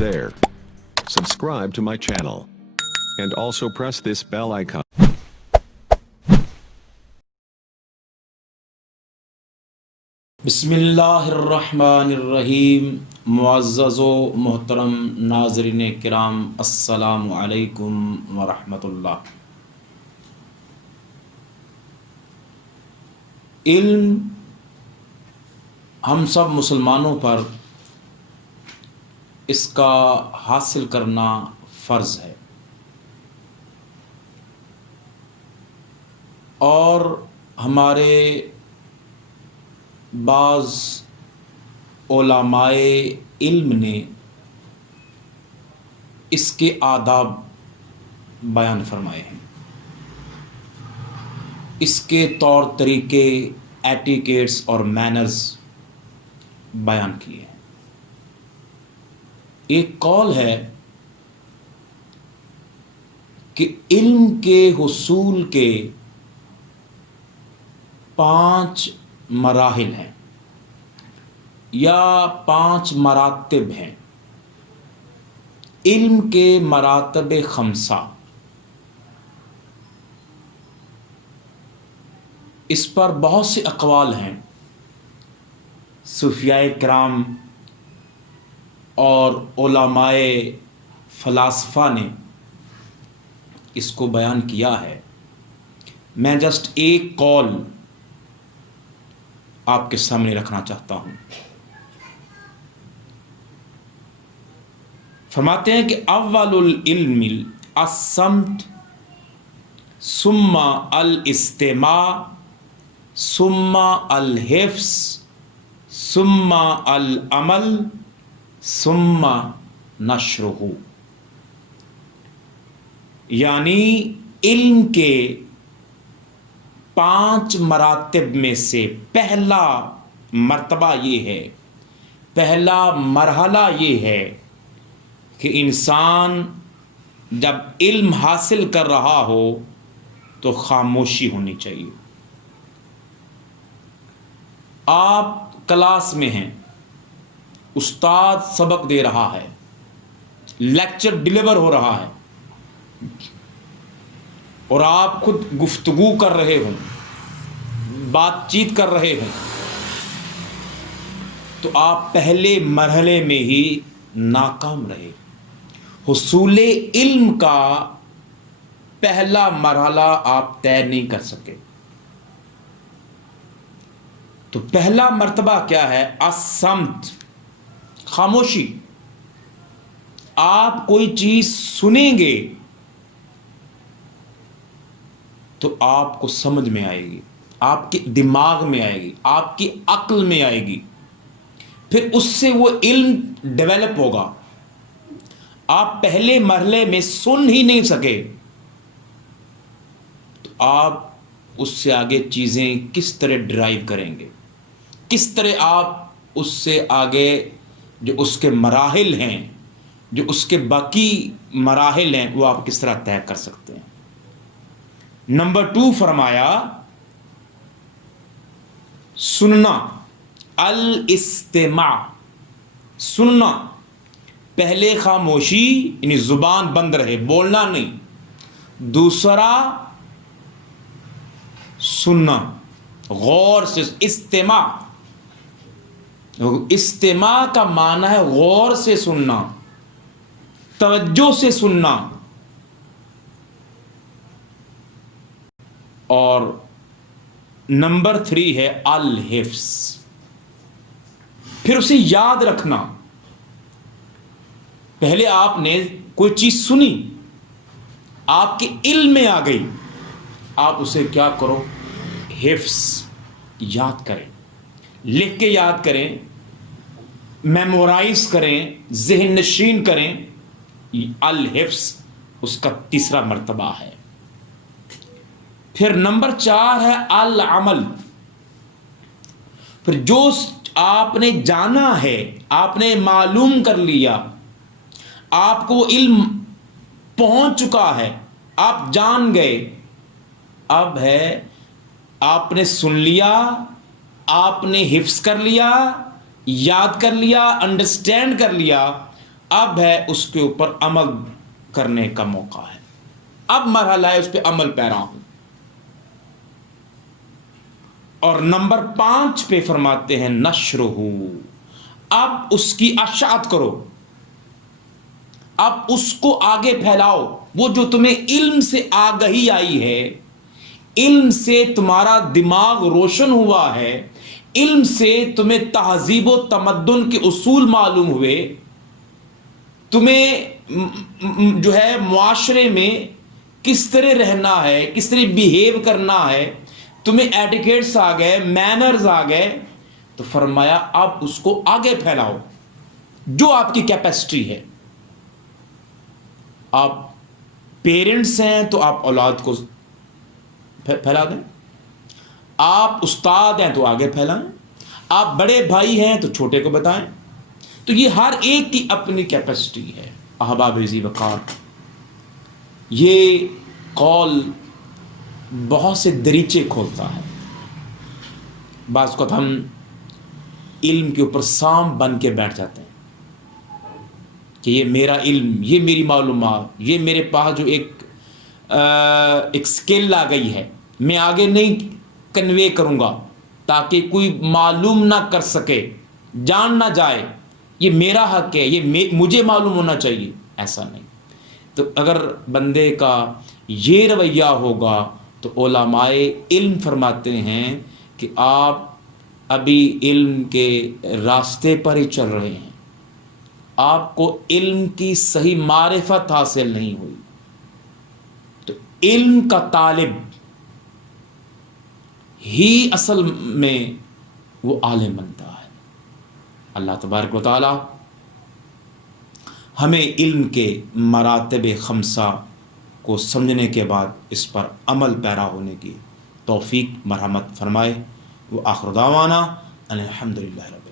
there. Subscribe to my channel. And also press this bell icon. बिस्मिल्लाहिर्रहमानिर्रहीम। मुअज़्ज़ज़ व मोहतरम नाज़रीन किराम, अस्सलामु अलैकुम व रहमतुल्लाह। इल्म हम सब मुसलमानों पर इसका हासिल करना फ़र्ज़ है और हमारे बाज़ उलमाए इल्म ने इसके आदाब बयान फरमाए हैं, इसके तौर तरीके, एटिकेट्स और मैनर्स बयान किए हैं। एक कौल है कि इल्म के हुसूल के 5 मराहिल हैं या 5 मरातब हैं। इल्म के मरातब खमसा, इस पर बहुत से अक़वाल हैं। सूफियाए किराम और उलमाए फ़लासफ़ा ने इसको बयान किया है। मैं जस्ट एक कौल आपके सामने रखना चाहता हूँ। फरमाते हैं कि अव्वलुल इल्मिल अस्सम्त सुम्मा अल इस्तिमा सुम्मा अल हिफ्स सुम्मा अल अमल सुम्मा नश्रुहु। यानी इल्म के 5 मरातब में से पहला मर्तबा ये है, पहला मरहला ये है कि इंसान जब इल्म हासिल कर रहा हो तो खामोशी होनी चाहिए। आप क्लास में हैं, उस्ताद सबक दे रहा है, लेक्चर डिलीवर हो रहा है और आप खुद गुफ्तगू कर रहे हो, बातचीत कर रहे हो, तो आप पहले मरहले में ही नाकाम रहे। हुसूले इल्म का पहला मरहला आप तय नहीं कर सके। तो पहला मर्तबा क्या है? असम्त, खामोशी। आप कोई चीज सुनेंगे तो आपको समझ में आएगी, आपके दिमाग में आएगी, आपकी अक्ल में आएगी, फिर उससे वो इल्म डेवलप होगा। आप पहले मरहले में सुन ही नहीं सके तो आप उससे आगे चीज़ें किस तरह ड्राइव करेंगे, किस तरह आप उससे आगे जो उसके मराहिल हैं, जो उसके बाकी मराहिल हैं, वो आप किस तरह तय कर सकते हैं। नंबर 2 फरमाया सुनना, अल इस्तिमा, सुनना। पहले खामोशी यानी जुबान बंद रहे, बोलना नहीं। दूसरा सुनना, गौर से। इस्तिमा, इस्तिमा का माना है गौर से सुनना, तवज्जो से सुनना। और नंबर 3 है अल हिफ्स, फिर उसे याद रखना। पहले आपने कोई चीज सुनी, आपके इल्म में आ गई, आप उसे क्या करो? हिफ्स, याद करें, लिख के याद करें, मेमोराइज करें, ज़हन नशीन करें। अल हिफ्स उसका तीसरा मर्तबा है। फिर नंबर 4 है अल अमल। फिर जो आपने जाना है, आपने मालूम कर लिया, आपको वो इल्म पहुंच चुका है, आप जान गए, अब है आपने सुन लिया, आपने हिफ्स कर लिया, याद कर लिया, अंडरस्टैंड कर लिया, اب ہے اس کے اوپر عمل کرنے کا موقع ہے، اب مرحلہ ہے اس پہ عمل پیرا ہوں۔ اور نمبر 5 پہ فرماتے ہیں نشرہ، اب اس کی اشاعت کرو، اب اس کو آگے پھیلاؤ۔ وہ جو تمہیں علم سے آگہی آئی ہے، علم سے تمہارا دماغ روشن ہوا ہے، علم سے تمہیں تہذیب و تمدن کے اصول معلوم ہوئے، تمہیں جو ہے معاشرے میں کس طرح رہنا ہے، کس طرح بیہیو کرنا ہے، تمہیں ایٹیکیٹس آ گئے، مینرز آ گئے، تو فرمایا اب اس کو آگے پھیلاؤ جو آپ کی کیپیسٹی ہے۔ آپ پیرنٹس ہیں تو آپ اولاد کو پھیلا دیں، آپ استاد ہیں تو آگے پھیلائیں، آپ بڑے بھائی ہیں تو چھوٹے کو بتائیں۔ تو یہ ہر ایک کی اپنی کیپیسٹی ہے۔ احباب ذی وقار، یہ قول بہت سے دریچے کھولتا ہے۔ بعض اوقات ہم علم کے اوپر سام بن کے بیٹھ جاتے ہیں کہ یہ میرا علم، یہ میری معلومات، یہ میرے پاس جو ایک سکل آ گئی ہے، میں آگے نہیں کنوے کروں گا تاکہ کوئی معلوم نہ کر سکے، جان نہ جائے، یہ میرا حق ہے، یہ مجھے معلوم ہونا چاہیے۔ ایسا نہیں۔ تو اگر بندے کا یہ رویہ ہوگا تو علماء علم فرماتے ہیں کہ آپ ابھی علم کے راستے پر ہی چل رہے ہیں، آپ کو علم کی صحیح معرفت حاصل نہیں ہوئی۔ تو علم کا طالب ہی اصل میں وہ عالم بنتا ہے۔ اللہ تبارک و تعالی ہمیں علم کے مراتب خمسہ کو سمجھنے کے بعد اس پر عمل پیرا ہونے کی توفیق مرحمت فرمائے۔ وہ آخر دعوانا ان الحمدللہ رب